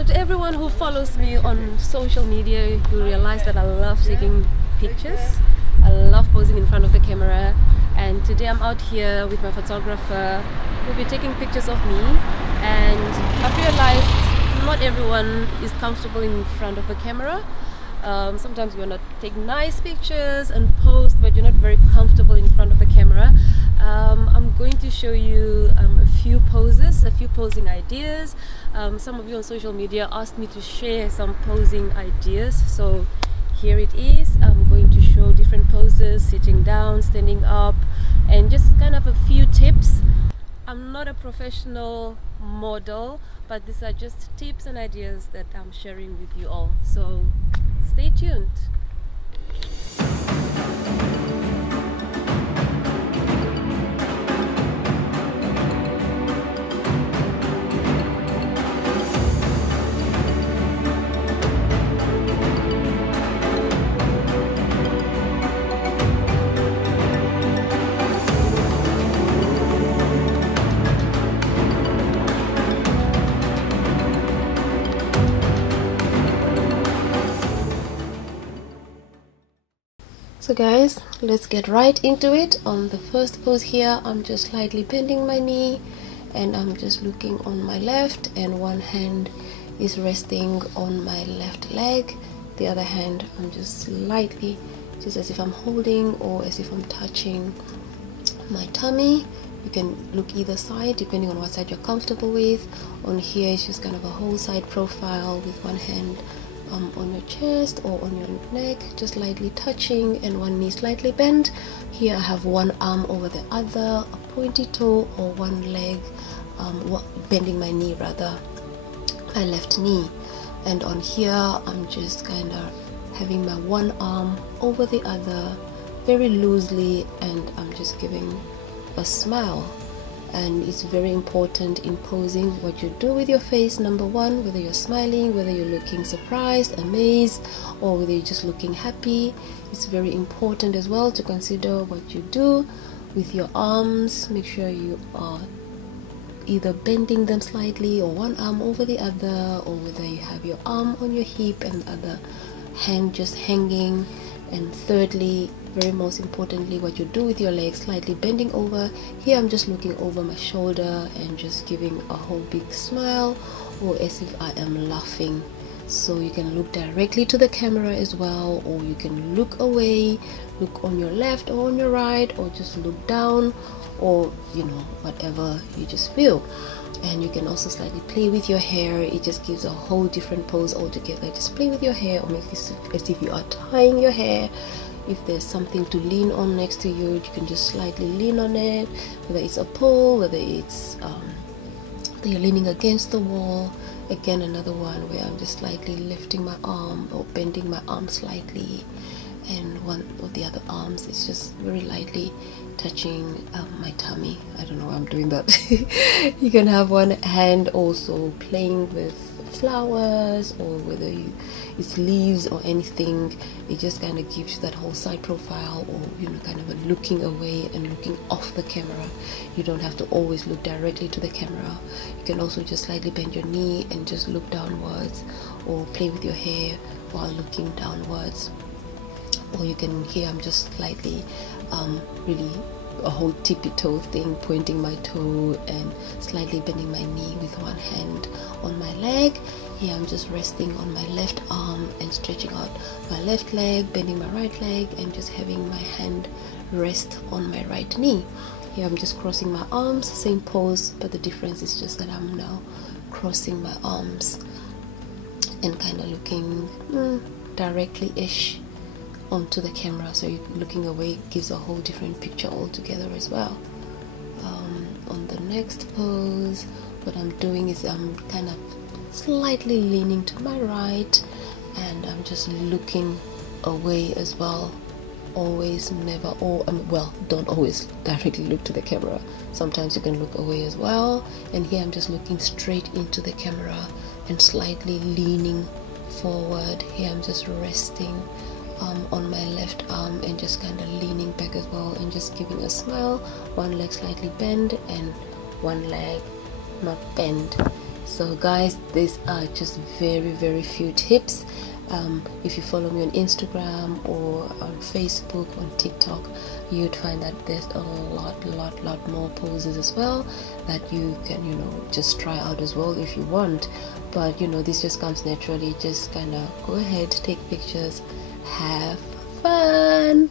So to everyone who follows me on social media, you realize that I love taking pictures. I love posing in front of the camera, and today I'm out here with my photographer who'll be taking pictures of me. And I've realized not everyone is comfortable in front of the camera. Sometimes you want to take nice pictures and post, but you're not very comfortable in front of the camera. I'm going to show you a few poses, a few posing ideas. Some of you on social media asked me to share some posing ideas, so here it is. I'm going to show different poses, sitting down, standing up, and just kind of a few tips. I'm not a professional model, but these are just tips and ideas that I'm sharing with you all, so stay tuned. So guys, let's get right into it. On the first pose here, I'm just slightly bending my knee and I'm just looking on my left, and one hand is resting on my left leg. The other hand, I'm just slightly, just as if I'm holding or as if I'm touching my tummy. You can look either side depending on what side you're comfortable with. On here, it's just kind of a whole side profile with one hand on your chest or on your neck, just lightly touching, and one knee slightly bent. Here I have one arm over the other, a pointy toe, or one leg bending my knee, rather my left knee. And on here I'm just kind of having my one arm over the other very loosely, and I'm just giving a smile. And it's very important in posing what you do with your face. Number one, whether you're smiling, whether you're looking surprised, amazed, or whether you're just looking happy. It's very important as well to consider what you do with your arms. Make sure you are either bending them slightly, or one arm over the other, or whether you have your arm on your hip and the other hand just hanging. And thirdly, very most importantly, what you do with your legs, slightly bending over. Here I'm just looking over my shoulder and just giving a whole big smile, or as if I am laughing. So you can look directly to the camera as well, or you can look away, look on your left or on your right, or just look down, or you know, whatever you just feel. And you can also slightly play with your hair. It just gives a whole different pose altogether. Just play with your hair, or make it as if you are tying your hair. If there's something to lean on next to you, you can just slightly lean on it, whether it's a pole, whether it's that you're leaning against the wall. Again, another one where I'm just slightly lifting my arm or bending my arm slightly, and one of the other arms is just very lightly touching my tummy. I don't know why I'm doing that. You can have one hand also playing with flowers, or whether it's leaves or anything. It just kind of gives you that whole side profile, or you know, kind of a looking away and looking off the camera. You don't have to always look directly to the camera. You can also just slightly bend your knee and just look downwards, or play with your hair while looking downwards. Or you can, here I'm just slightly really a whole tippy toe thing, pointing my toe and slightly bending my knee with one hand on my leg. Here I'm just resting on my left arm and stretching out my left leg, bending my right leg, and just having my hand rest on my right knee. Here I'm just crossing my arms, same pose, but the difference is just that I'm now crossing my arms and kind of looking directly-ish onto the camera. So you looking away gives a whole different picture altogether as well. On the next pose, what I'm doing is I'm kind of slightly leaning to my right, and I'm just looking away as well. Always, never, or well, don't always directly look to the camera. Sometimes you can look away as well. And here I'm just looking straight into the camera and slightly leaning forward. Here I'm just resting on my left arm and just kind of leaning back as well, and just giving a smile. One leg slightly bent and one leg not bent. So guys, these are just very few tips. If you follow me on Instagram or on Facebook, on TikTok, you'd find that there's a lot more poses as well that you can, you know, just try out as well if you want. But you know, this just comes naturally. Just kind of go ahead, take pictures, have fun.